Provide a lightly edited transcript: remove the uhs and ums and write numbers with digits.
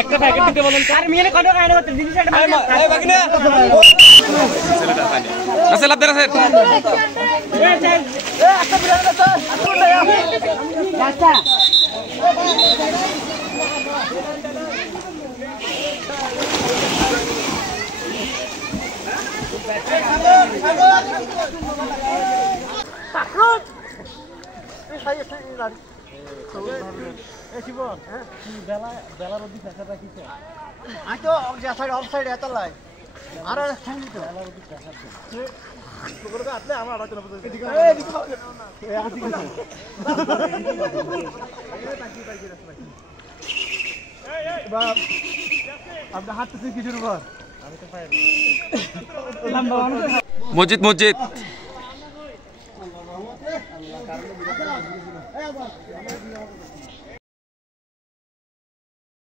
একটা প্যাকেট দিতে বলেন আর মিলে কত কায়না করতে দিন সেটা এই বাগিনা ছেলেটা খালি আছে লাভ দেন স্যার এই একটা বিরাট আছে আচ্ছা সাগর এই সাইয়ে লাড়ি এই শিব হ্যাঁ বেলা রদি ফেসা রাখিছে আই তো যে সাইড অফ সাইড এত লাই আর সাইড তো বেলা রদি ফেসা আছে তোকে আতলে আমার আড়াতে না এই দিকে এই আদি গেছে বাপ আপনি হাত থেকে কি শুরু কর আমি তো পাই লম্বা মসজিদ মসজিদ আল্লাহ কারণে